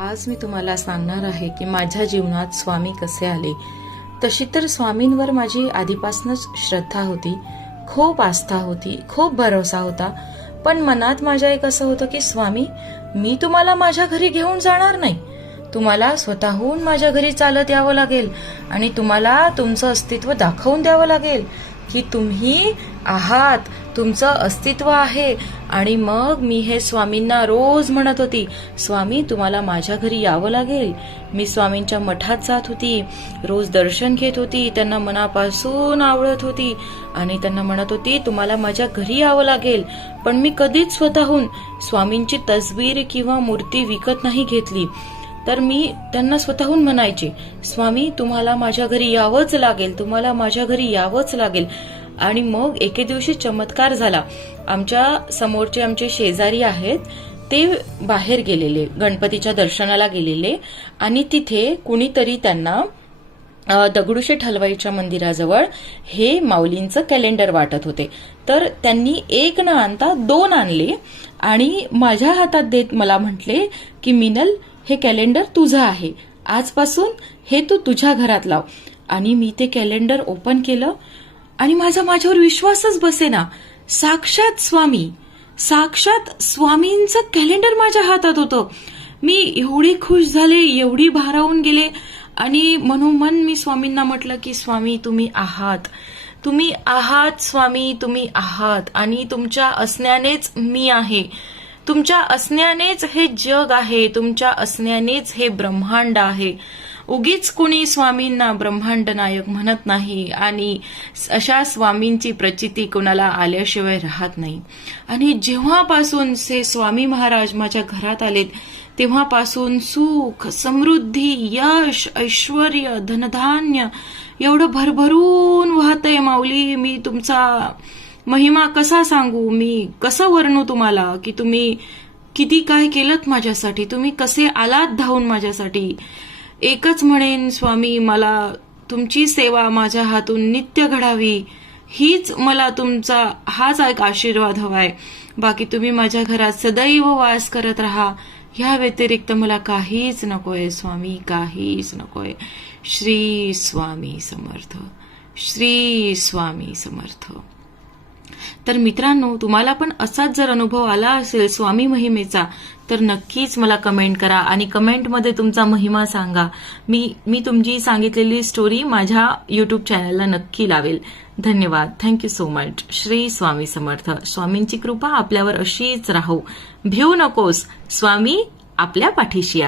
आज मी तुम्हाला सांगणार आहे की माझ्या जीवनात स्वामी कसे आले। तशी तर स्वामींवर माझी आधीपासूनच श्रद्धा होती, खूप आस्था होती, खूप भरोसा होता। पण मनात माझ्या एक असं होतं की स्वामी, मी तुम्हाला माझ्या घरी घेऊन जाणार नाही, तुम्हाला स्वतःहून माझ्या घरी चालत यावं लागेल आणि तुम्हाला तुमचं अस्तित्व दाखवून द्यावं लागेल की तुम्ही आहात, तुमचं अस्तित्व आहे। आणि मग मी हे स्वामींना रोज म्हणत होती, स्वामी तुम्हाला माझ्या घरी यावं लागेल। मी स्वामींच्या मठात जात होती, रोज दर्शन घेत होती, त्यांना मनापासून आवडत होती आणि त्यांना म्हणत होती तुम्हाला माझ्या घरी यावं लागेल। पण मी कधीच स्वतःहून स्वामींची तस्वीर किंवा मूर्ती विकत नाही घेतली, तर मी त्यांना स्वतःहून म्हणायचे, स्वामी तुम्हाला माझ्या घरी यावंच लागेल, तुम्हाला माझ्या घरी यावंच लागेल। आणि मग एके दिवशी चमत्कार झाला। आमच्या समोरचे आमचे शेजारी आहेत, ते बाहेर गेलेले, गणपतीच्या दर्शनाला गेलेले आणि तिथे कुणीतरी त्यांना दगडूशेठ हलवाईच्या मंदिराजवळ हे माऊलींचं कॅलेंडर वाटत होते। तर त्यांनी एक न आणता 2 आणले आणि माझ्या हातात देत मला म्हटले की मिनल, हे कॅलेंडर तुझं आहे, आजपासून हे तू तुझ्या घरात लाव। आणि मी ते कॅलेंडर ओपन केलं आणि माझ्यावर विश्वासच बसेना। साक्षात स्वामींचं कॅलेंडर माझ्या हातात होतं। मी एवढी खुश झाले, एवढी भारावून गेले आणि मनोमन मी स्वामींना म्हटलं की स्वामी तुम्ही आहात, तुम्ही आहात स्वामी, तुम्ही आहात आणि तुमच्या असण्यानेच मी आहे, तुमच्या असण्यानेच हे जग आहे, तुमच्या असण्यानेच हे ब्रह्मांड आहे। उगीच कुणी स्वामींना ब्रह्मांड नायक म्हणत नाही आणि अशा स्वामींची प्रचिती कोणाला आल्याशिवाय राहत नाही। आणि जेव्हापासून से स्वामी महाराज माझ्या घरात आलेत तेव्हापासून सुख, समृद्धी, यश, ऐश्वर्य, धनधान्य एवढं भरभरून वाहतंय माऊली। मी तुमचा महिमा कसा सांगू, मी कसं वर्णू तुम्हाला की तुम्ही किती काय केलंत माझ्यासाठी, तुम्ही कसे आलात धावून माझ्यासाठी। एकच म्हणेन स्वामी, मला तुमची सेवा माझ्या हातून नित्य घडावी, हीच मला तुमचा हाच एक आशीर्वाद हवाय। बाकी तुम्ही माझ्या घरात सदैव वास करत राहा, ह्या व्यतिरिक्त मला काहीच नकोय स्वामी, काहीच नकोय। श्री स्वामी समर्थ, श्री स्वामी समर्थ। तर मित्रांनो, तुम्हाला पण असाच जर अनुभव आला असेल स्वामी महिमेचा तर नक्कीच मला कमेंट करा आणि कमेंटमध्ये तुमचा महिमा सांगा। मी तुमची सांगितलेली स्टोरी माझ्या YouTube चॅनलला नक्की लावेल। धन्यवाद, thank you so much. Shri Swami Samarth. स्वामींची कृपा आपल्यावर अशीच राहो, भिवू नकोस, स्वामी आपल्या पाठीशी आहे।